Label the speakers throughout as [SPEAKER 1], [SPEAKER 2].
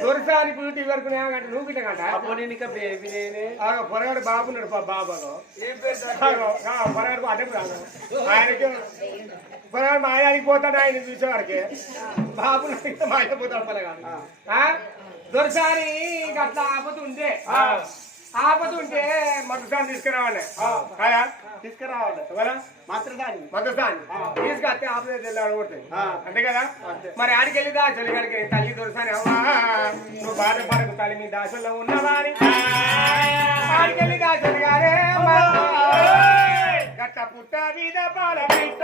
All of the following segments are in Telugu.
[SPEAKER 1] దొరసాని పుట్టి వరకు అంటే నువ్వు పొరగాడు బాబు ఉన్నాడు పా బాబాలో. ఆగో, ఆ, పొరగాడు అడ్డం రాను ఆయనకి పొరగాడు మా ఆయనకి పోతాడు ఆయన చూసే వరకే బాబు పోతాడు పొరగాడు? దొరసాని అట్లా ఆపద ఉంటే ఆపద ఉంటే మధుసాన్ని తీసుకురావాలి.
[SPEAKER 2] తీసుకురావాలి.
[SPEAKER 1] ఎవరా?
[SPEAKER 2] మాత్రం దాన్ని
[SPEAKER 1] మధుసాన్ని తీసుకొస్తే ఆపద వెళ్ళాడు కొడుతుంది
[SPEAKER 2] ఆ.
[SPEAKER 1] అంతే కదా? మరి ఆడికి వెళ్ళి దాచలు గారికి తల్లి దొరసాని. అవ్వా నువ్వు బాధపడకు తల్లి మీ దాసుల్లో ఉన్నవా అని ఆడికి వెళ్ళి దాచలు గారే అమ్మా. గట్ట పుట్ట మీద పాల పిట్ట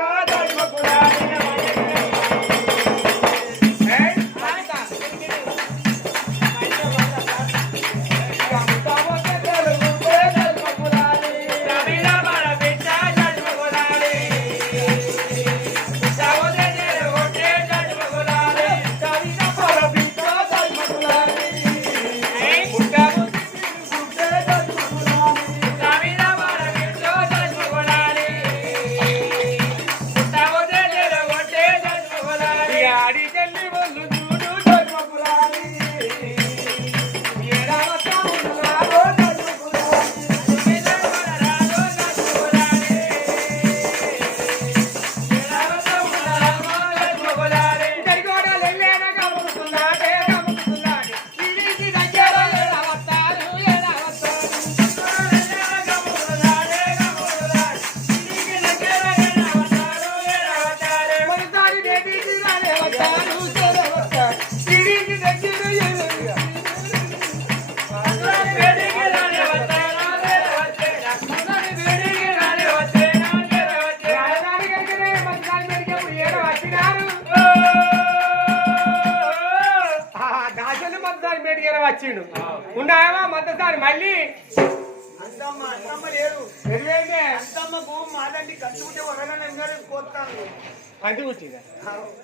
[SPEAKER 1] అంతే ముట్టిందా?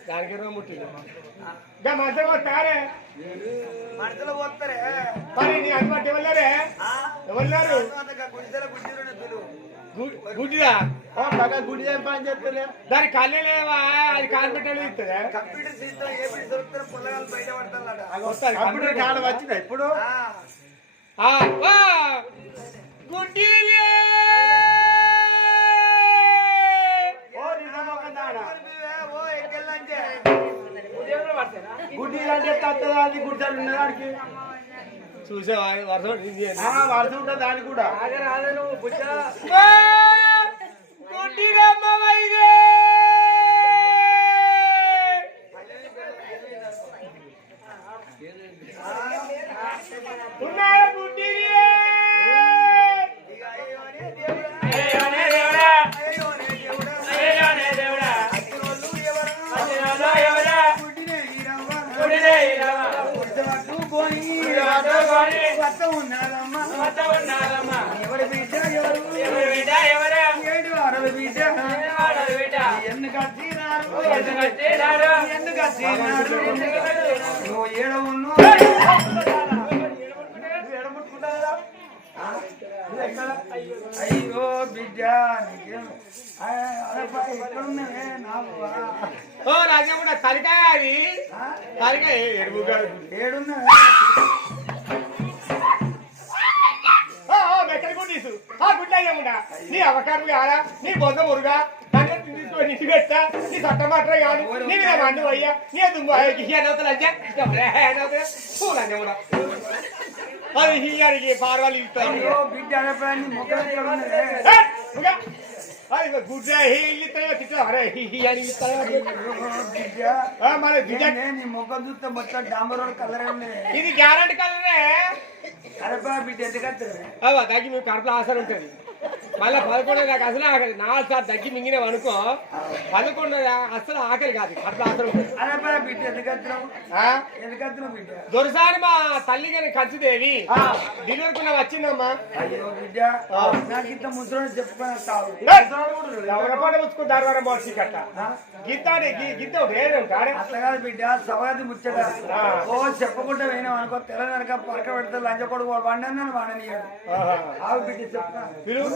[SPEAKER 1] దానికి ఇరవై ముట్టింది? ఇంకా మంచిగా వస్తారే
[SPEAKER 2] మడతలు పోతారే.
[SPEAKER 1] మరి నీ అనుమతి ఎవరు ఎవరు
[SPEAKER 2] గుడిసెల గుడిసెలు పిలువు
[SPEAKER 1] గుడ్డిదా?
[SPEAKER 2] బాగా గుడి ఏం పని చేస్తలే?
[SPEAKER 1] దాని కళ్ళు లేవా? అది ఇస్తుందా
[SPEAKER 2] కంప్యూటర్ సీట్లో ఏ దొరుకుతారో పొల్లగాలు బయట పడతారు కంప్యూటర్ కాడ వచ్చిందా ఇప్పుడు?
[SPEAKER 1] గుడ్డి
[SPEAKER 2] గుడ్డి అంటే తత్తదా అది గుడ్డలు ఉన్నదానికి
[SPEAKER 1] చూసావా? వర్షం
[SPEAKER 2] వరుస ఉంటుంది దానికి కూడా.
[SPEAKER 1] గుడ్డి రమ్మవైదే ఓ రాజమ్మ తలకాయ అది?
[SPEAKER 2] ఆ?
[SPEAKER 1] తలకాయ గుడ్డయ్యముడా నీ అవకాశం కాదా? నీ బొంద మురుగా? నీ సట్టమాట కాదు. నీ మీద మండు అయ్యా నీ దుమ్ము హియ్యనవుతా పూలంజముడా అది హియ్యానికి పార్వాలు ఇస్తాను
[SPEAKER 2] అయ్యో బిడ్డ అరెబ్బా, నీ ముఖం ఎక్కడున్నదే?
[SPEAKER 1] అది గుడ్డ ఇస్తాయో తిట్టా అరే హియ్యాని ఇస్తాయో
[SPEAKER 2] అయ్యో బిడ్డ
[SPEAKER 1] మరి దిజ
[SPEAKER 2] నేనే నీ ముఖం చూస్తే మొత్తం డాంబర్ రోడ్ కలర్ ఉన్నది
[SPEAKER 1] ఇది గ్యారంటీ కలరే
[SPEAKER 2] అరెబ్బా బిడ్డ ఎందుకంటే
[SPEAKER 1] అవా తగ్గి మీకు కడుపులో ఆసర ఉంటుంది మళ్ళీ పదకొండు నాకు అసలు ఆకలి. నాలుగు సార్లు తగ్గి మింగినాం అనుకో పదకొండు అసలు ఆకలి కాదు?
[SPEAKER 2] ఎందుకంటున్నావు బిడ్డ
[SPEAKER 1] దొరసారి మా తల్లి గారి కంచిదేవి దిగురుకున్న వచ్చిందమ్మా.
[SPEAKER 2] అయ్యో బిడ్డ నాకు ఇంత ముసలి చెప్పుకొని తావు
[SPEAKER 1] ఎవరపాట వచ్చుకో దారివారం బాల్సి కట్ట. గిత్తాడి గిద్ద వేరే ఉంటాడే
[SPEAKER 2] అట్లా బిడ్డ సవాది ముచ్చట. ఓ చెప్పకుండా పోయినాం అనుకో తెల్లనరక పరక పెడితే లంచ కొడుకు వాడు వండని బిడ్డ చెప్తా.
[SPEAKER 1] పిలువు.
[SPEAKER 2] ఉన్నావా ఎవరు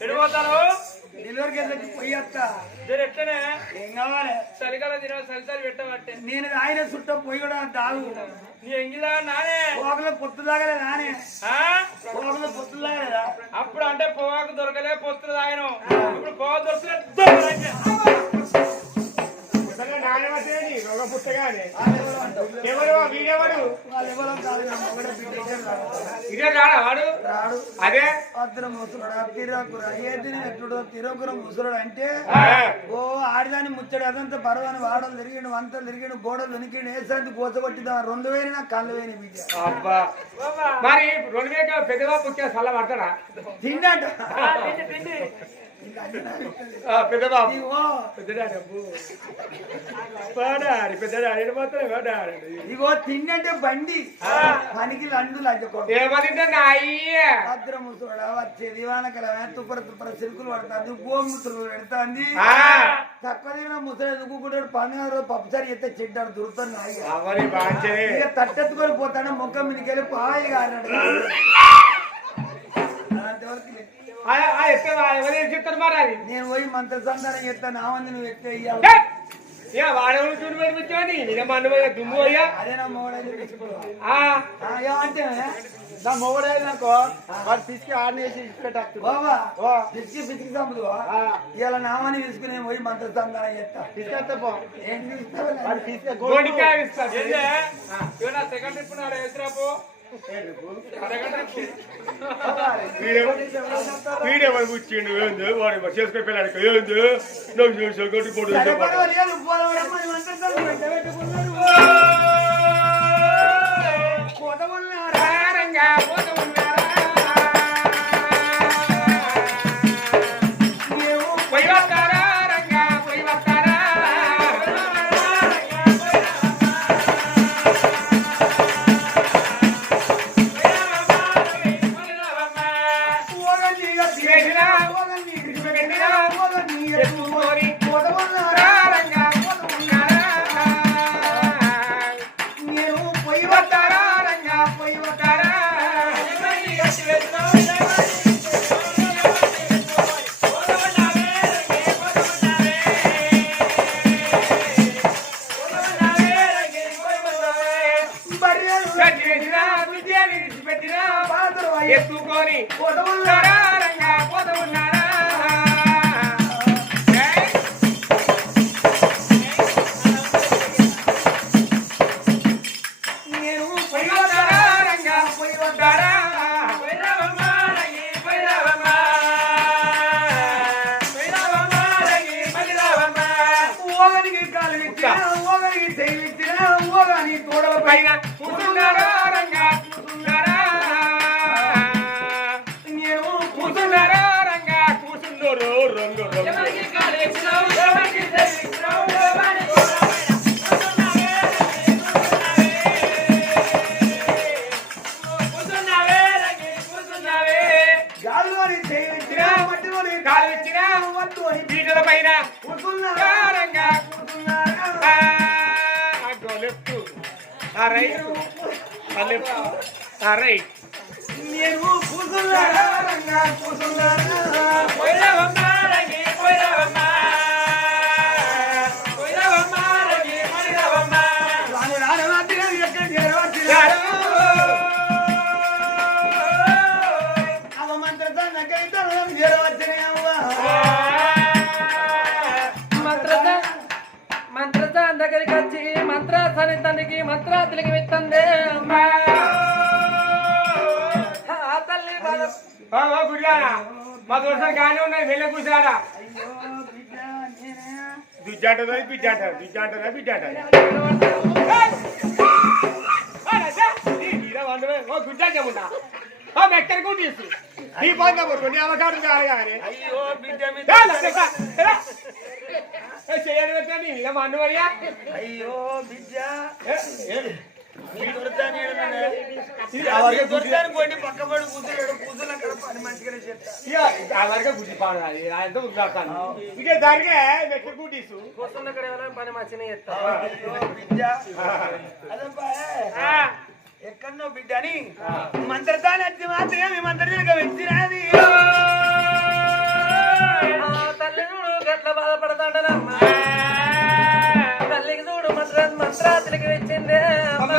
[SPEAKER 3] ఎడిపోతాను
[SPEAKER 2] డెలివరీకి అయితే పొయ్యి వస్తా.
[SPEAKER 3] జర ఎట్లనే?
[SPEAKER 2] ఏం కావాలి?
[SPEAKER 3] చలికాలం తిన చలిచాలి పెట్టబట్టే.
[SPEAKER 2] నేను ఆయన చుట్టూ కూడా దాగు
[SPEAKER 3] నీ ఎంగిలా నానే?
[SPEAKER 2] పొత్తు నానే. పొత్తు
[SPEAKER 3] అప్పుడు అంటే పొగాకు దొరకలే పొత్తులు తాగిన. ఇప్పుడు పొగ దొరకలే
[SPEAKER 1] పుట్టగానే ఎవరు? వీడెవడు
[SPEAKER 2] వాళ్ళు ఎవరో కాదు నా మొగడ బిడ్డ ఇద్దరు రాడు.
[SPEAKER 1] ఇదే రాడా వాడు?
[SPEAKER 2] రాడు.
[SPEAKER 1] అదే?
[SPEAKER 2] అద్దర ముసలుడు తిరకుర ఏది ఎట్టుడో తిరకుర ముసలుడు అంటే
[SPEAKER 1] ఆ,
[SPEAKER 2] ఓ ఆడిదాని ముచ్చడు అదంతా బరువని వాడలు తిరిగిండు వంతలు తిరిగిండు గోడలు వెనికిండు వేసంది గోసగొట్టిదా రెండు వేలు నాకు కళ్ళు వేని బిడ్డ
[SPEAKER 1] అబ్బా. మరి రెండు వేల పెద్దగా పుట్టిన సల్ల పడతాడా?
[SPEAKER 2] తిండట
[SPEAKER 1] పోతాడు పాడాడు
[SPEAKER 2] ఇగో తిండంటే బండి. పనికి లండు లంచుకోడు
[SPEAKER 1] ఏమదింటే నా అయ్యే
[SPEAKER 2] భద్ర ముసలుడా వచ్చేది వానకలమే తుప్పర తుప్పర సిరుకులు పడుతుంది గోముతులు పెడుతుంది. తక్కువ తిన ముసలి ఎదుగుకుంటాడు పండుగ రోజు పప్పుసారి ఎత్తే చెడ్డాడు ఇక తట్టెత్తుకొని పోతాడు ముఖం మీదకి వెళ్ళి పాయిగా అన్నాడు అలాంటివరకు లేదు.
[SPEAKER 1] ఎవరు చెప్తారు మరి అది?
[SPEAKER 2] నేను పోయి మంత్ర సంతానం చెప్తా నా మంది నువ్వు
[SPEAKER 1] ఇక వాడెవరు చూడు పెట్టించాని నిన్న మన్ను పోయా దుమ్ము అయ్యా
[SPEAKER 2] అదే నా
[SPEAKER 1] ఆ,
[SPEAKER 2] ఏమంటే
[SPEAKER 4] నా మొగడైనాకో వాడు తీసుకు ఆడనేసి ఇచ్చేటట్టు
[SPEAKER 2] బాబా పిచ్చికి పిచ్చికి చంపుదు ఇలా నామని తీసుకుని పోయి మంత్ర సంతానం
[SPEAKER 4] పో.
[SPEAKER 2] ఏం
[SPEAKER 4] తీసుకే
[SPEAKER 3] నా సెకండ్ ట్రిప్ నాడు వేసిరాపు వీడేమని ట్రిప్
[SPEAKER 1] కూర్చిండు ఏంది వాడు చేసుకుని పిల్లడికి ఏంది నాకు చేసా గడ్డి పొడి
[SPEAKER 2] కోట Se tu ఓగనికి కాలు విచ్చినా ఓగనికి చేయి విచ్చినా ఓగని తోడల పైన
[SPEAKER 1] కూర్చున్నారా రంగా? కూర్చున్నారా?
[SPEAKER 2] నేను
[SPEAKER 1] కూర్చున్నారా రంగా? కూర్చున్నారు రంగు రంగు రైట్. ఆ రైట్.
[SPEAKER 2] నేను కూర్చున్నారా రంగా కూర్చున్నారా
[SPEAKER 1] దుజ్జాటదా బిడ్జాట దుజ్జాటదా బిడ్జాట గుడ్డా ఆ మెక్కడి కూడా తీసు నీ పొంద కొన్ని అవకాశం కాదు కానీ
[SPEAKER 3] అయ్యో బిడ్డ మీద
[SPEAKER 1] చేయాలి పెట్టండి ఇలా
[SPEAKER 3] వరకే గుడ్డి పాడు ఆయనతో ఉద్దాకాను ఇక దానికే మెట్ల గుడ్డీసు
[SPEAKER 5] పని మంచిగా చేస్తా.
[SPEAKER 2] ఓ బిడ్డ. అదబ్బా ఎక్కడో బిడ్డ అని. మంత్రతాన్ని వచ్చి మాత్రమే మీ మంత్రగా వచ్చినది
[SPEAKER 5] తల్లి చూడు గట్ల బాధపడతాడనమ్మా తల్లికి చూడు మంత్రాతులకి వచ్చింది అమ్మా.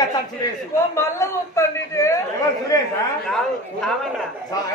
[SPEAKER 3] తెలియకొస్తాను సురేష్
[SPEAKER 5] మల్ల చూస్తాను
[SPEAKER 3] ఎవరు సురేషా
[SPEAKER 4] కాదు, సామన్న
[SPEAKER 3] సా-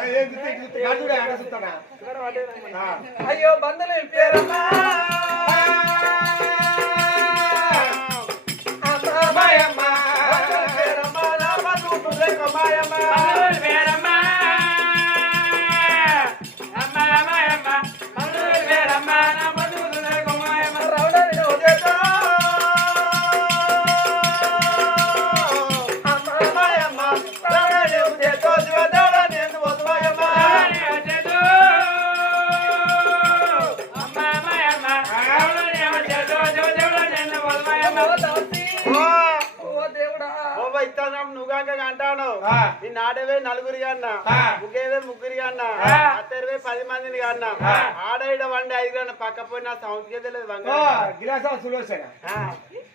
[SPEAKER 4] ఐదు అన్న పక్క పోయిన సౌండ్ తెలియదు
[SPEAKER 3] ఓ
[SPEAKER 4] వంగ
[SPEAKER 3] గిలాస సులోచన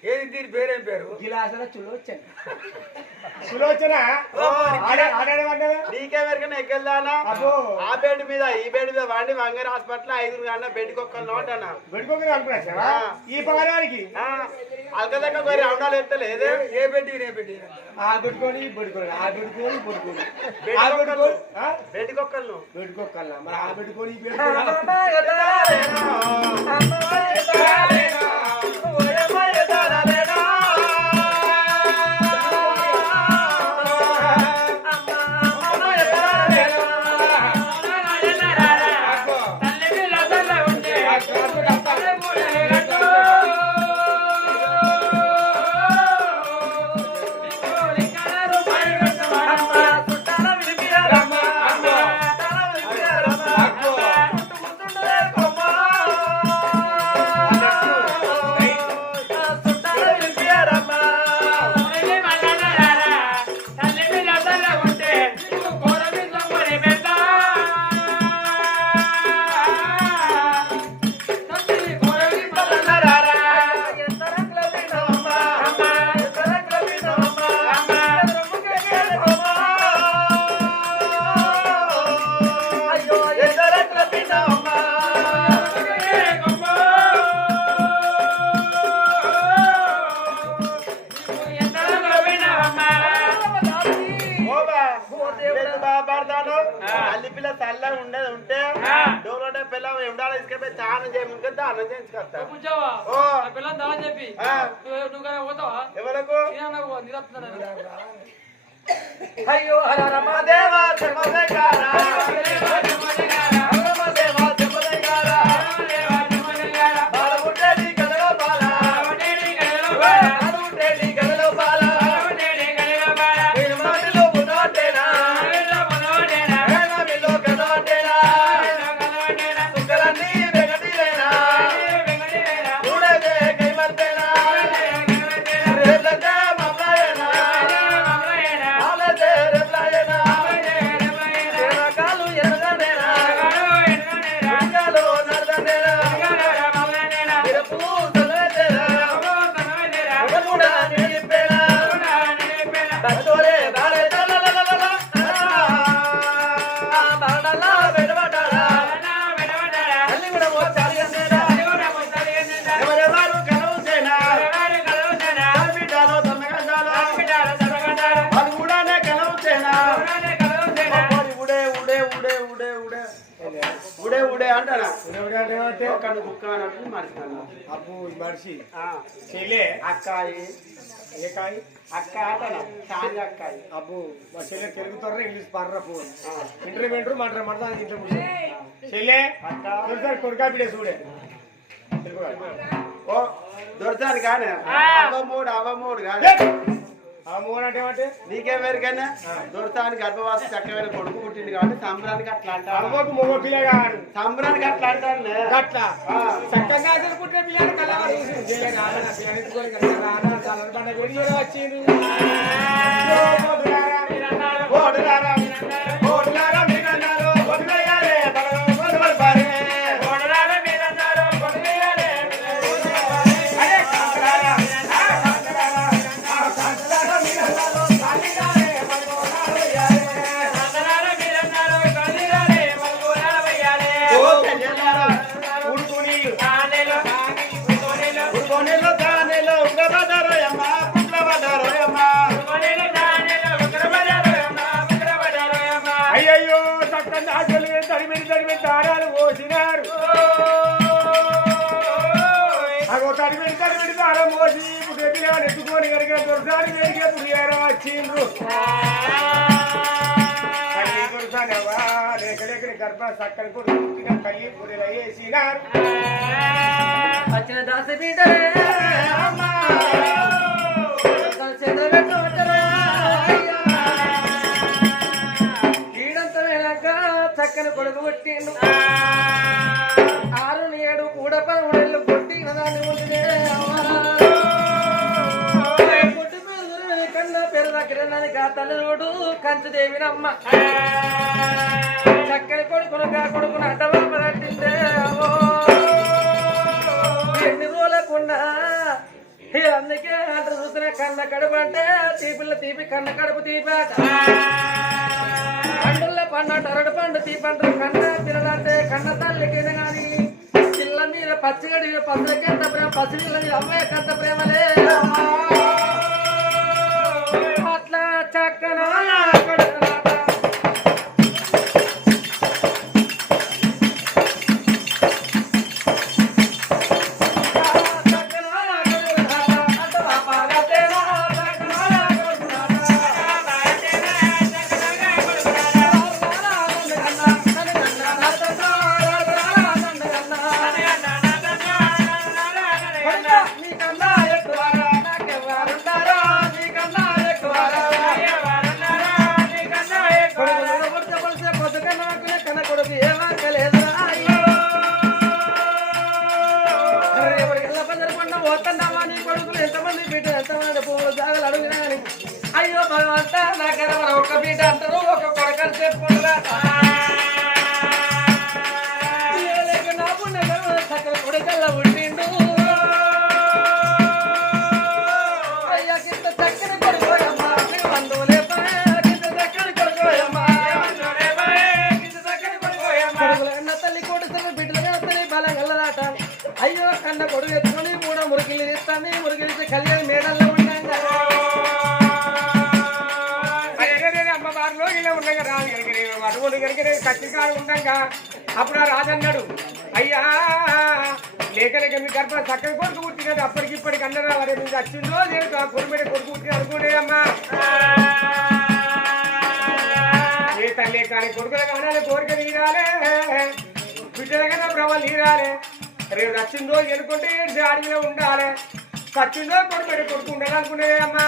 [SPEAKER 2] ఏది దీని పేరేం పేరు?
[SPEAKER 5] గిలాసుల చులోచన
[SPEAKER 3] సులోచన?
[SPEAKER 4] నీకే వరకైనా ఎక్కెళ్దానా
[SPEAKER 3] అబ్బో.
[SPEAKER 4] ఆ బెడ్ మీద ఈ బెడ్ మీద వండి వంగర్ హాస్పిటల్ ఐదుగురు నోట్ అన్న.
[SPEAKER 3] పెట్టుకోకనే అనుకున్నా
[SPEAKER 4] ఆ.
[SPEAKER 3] ఈ పగడానికి?
[SPEAKER 4] అల్కదక్క పోయి రౌండాలు ఎత్తలేదు?
[SPEAKER 2] ఏ పెట్టి ఏ పెట్టి
[SPEAKER 3] ఆ పెట్టుకొని ఈ పెట్టుకోని ఆ పెట్టుకొని ఈ పెట్టుకొని
[SPEAKER 4] బెడ్? బెడ్కి ఒక్కళ్ళు
[SPEAKER 3] పెట్టుకోకల్లా మరి ఆ పెట్టుకొని ఈ పెట్టుకొని
[SPEAKER 4] తల్లి పిల్ల చల్లగా ఉండేది ఉంటే పిల్ల దానం చేయించుకొస్తా.
[SPEAKER 5] చెప్పి. నువ్వు పోతావా?
[SPEAKER 4] ఎవరకు
[SPEAKER 5] నిరస్తున్నాను
[SPEAKER 4] అయ్యో హర రమదేవ
[SPEAKER 1] చెల్లె
[SPEAKER 4] అక్కాయి
[SPEAKER 1] ఏ కాయ
[SPEAKER 4] అక్క తాజా అక్కాయి.
[SPEAKER 1] అబ్బు మా చెల్లె తెలుగుతారు ఇంగ్లీష్ పర్ర ఫోన్. ఇంటర్ వింటారు మాట మాట ఇంటర్ చెల్లె ఒకసారి కొడుకా బిడే చూడే.
[SPEAKER 4] ఓ దొరసాను కానీ. అవ్వమూడు కాదు
[SPEAKER 1] ఆ మూడు ఏమంటే
[SPEAKER 4] నీకేం వేరుకన్నా దొరసాని గర్భవాసి చక్కమైన కొడుకు పుట్టింది కాబట్టి సంబరానికి అట్లా అంటారు
[SPEAKER 1] మొగ పిల్లగాడు
[SPEAKER 4] సంబరానికి అట్లా అంటారు
[SPEAKER 1] గట్ల. చక్కగా పిల్లలు చేయలే పురిల
[SPEAKER 5] వచ్చిన దాసి బిడ్డలే
[SPEAKER 1] అమ్మా.
[SPEAKER 5] చక్కని కొడుకు పుట్టిండు. ఆరు ఏడు కూడా పదమూడేళ్ళు పుట్టిన దాన్ని ఉంటే పుట్టి పేరు కన్నా పేరు దగ్గర దానికి ఆ తల్లిలోడు కంచు దేవినమ్మ. చక్కని కొడుకును కా కొడుకును రోజులకున్నా అందుకే అంటారు చూసిన కన్న కడుపు అంటే తీపిల్ల తీపి కన్న కడుపు తీపాట పండుల్ల పండు అరడు పండు తీపంటారు కన్న తినడంటే కన్న తల్లికి కానీ పిల్ల మీద పచ్చిగడి పచ్చడికి ప్రేమ పసిపిల్ల మీద అమ్మాయి కంత ప్రేమలే పోతున్నావా నీ కొడుకులు? ఎంతమంది బిడ్డ ఎంతమంది పోలు జాగలు అడుగునా అని అయ్యో భగవంత నాకైనా మన ఒక్క బిడ్డ అంటారు.
[SPEAKER 1] కత్తికాడు ఉండగా అప్పుడు ఆ రాజన్నాడు అయ్యా లేక లేక మీ గర్భ చక్కని కొడుకు పుట్టినది అప్పటికి ఇప్పటికి అన్నదా వరే మీకు వచ్చిందో లేదు కొడుకు కొడుకు పుట్టిన అనుకోనే అమ్మా. ఏ తల్లి కానీ కొడుకులు కానాలి కోరిక తీరాలే. బిడ్డల కన్నా తీరాలే. రేపు నచ్చిందో ఎనుకుంటే ఏడ్చి అడవిలో ఉండాలి. సచ్చిందో కొడుకు కొడుకు ఉండాలనుకునే అమ్మా.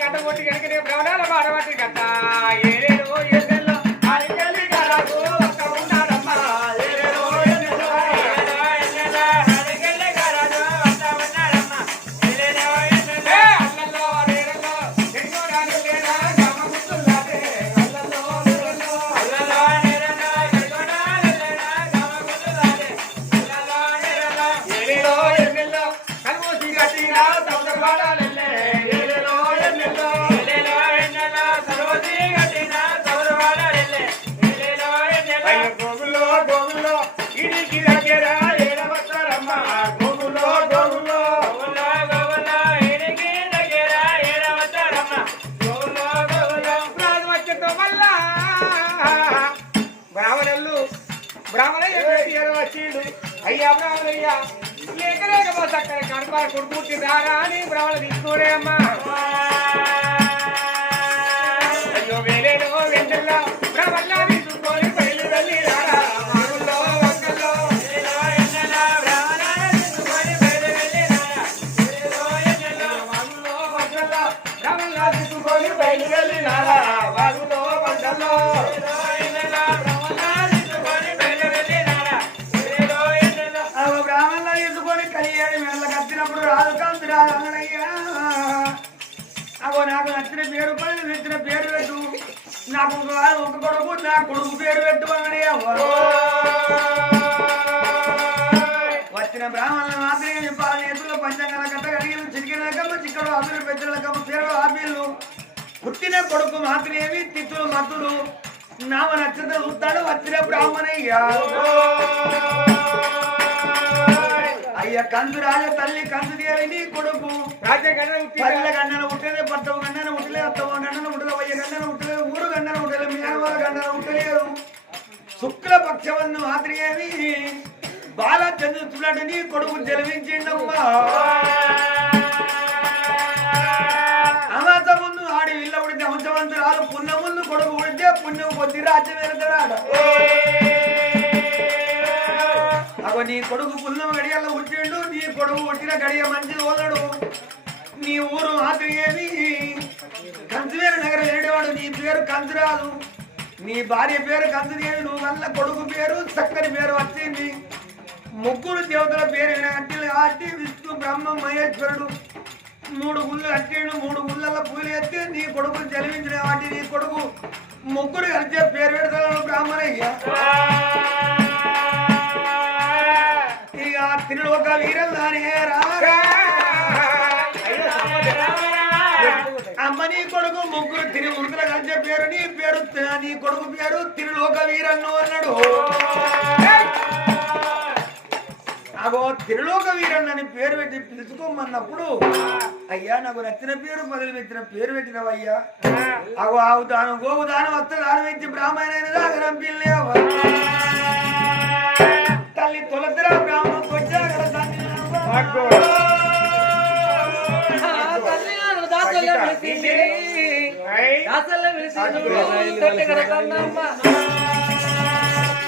[SPEAKER 1] గంట కొట్టి కనుక ప్రాణాల పాడబట్టి గంట ఏరేదో ఎన్నెల్లో అరికెళ్ళి గలకు కొడుకు రారా అని బ్రాహ్మణ తీసుకోరే అమ్మా. అయ్య
[SPEAKER 2] కందు రాజ తల్లి కందు దేవి నీ కొడుకు.
[SPEAKER 1] రాజ్యాంగంలో
[SPEAKER 2] పల్లె గండన ఉట్టలే భర్తవు గండన ఉట్టలే అత్తవ గండన ఉట్టలే వయ్య గండన ఉట్టలేదు ఊరు గండన ఉట్టలే మేనవాళ్ళ గండన ఉట్టలేదు శుక్ల పక్షవన్ను మాత్రమేమి? బాల చంద్రుతున్నట్టు నీ కొడుకు జన్మించిండమ్మా. అమత ముందు ఆడి ఇళ్ళ ఉడితే హంసవంతురాలు పుణ్య ముందు కొడుకు ఉడితే పుణ్యం కొద్ది రాజ్యం వెళ్తాడు నీ కొడుకు పుల్ల గడియల పుట్టిండు నీ కొడుకు పుట్టిన గడియ మంచి ఓదడు నీ ఊరు మాత్రమేమి కంచువేరు నగరం వెళ్ళేవాడు నీ పేరు కంచురాదు నీ భార్య పేరు కంచుదేవి నువ్వు వల్ల కొడుకు పేరు చక్కని పేరు వచ్చింది. ముగ్గురు దేవతల పేరు కట్టిలు కాబట్టి విష్ణు బ్రహ్మ మహేశ్వరుడు. మూడు గుళ్ళు కట్టిండు మూడు గుళ్ళల్లో పూలు ఎత్తి నీ కొడుకు జన్మించిన వాటి నీ కొడుకు ముగ్గురు కలిసే పేరు పెడతాడు బ్రాహ్మణయ్య. ఇక తిరులోక వీరల్లానే రారా అమ్మ నీ కొడుకు ముగ్గురు తిరిగి ఉరుకుల కలిసే పేరు నీ పేరు నీ కొడుకు పేరు తిరులోక వీరన్ను అన్నాడు. అగో తిరులోక వీరన్న అని పేరు పెట్టి పిలుచుకోమన్నప్పుడు అయ్యా నాకు నచ్చిన పేరు మొదలు పెట్టిన పేరు పెట్టినవయ్యా. అగో ఆవు దానం గోవు దానం వస్త దానం ఇచ్చి బ్రాహ్మణ దాగరం పిల్లే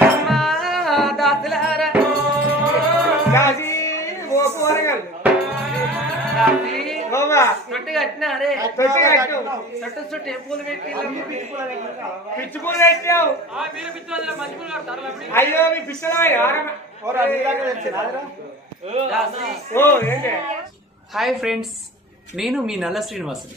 [SPEAKER 5] అమ్మా, దాసులారా. తొట్టి కట్టినారే తొట్టి చుట్టూ పూలు పెట్టి
[SPEAKER 1] పిచ్చుకూలు పెట్టావు.
[SPEAKER 3] ఆ మీరు పిచ్చోళ్ళ మంచి పూలు కడతారు అప్పుడు
[SPEAKER 1] అయ్యో మీ పిచ్చలమై ఆరమ.
[SPEAKER 5] దాసి
[SPEAKER 1] ఓ ఏంటి?
[SPEAKER 6] హాయ్ ఫ్రెండ్స్ నేను మీ నల్ల శ్రీనివాసుని.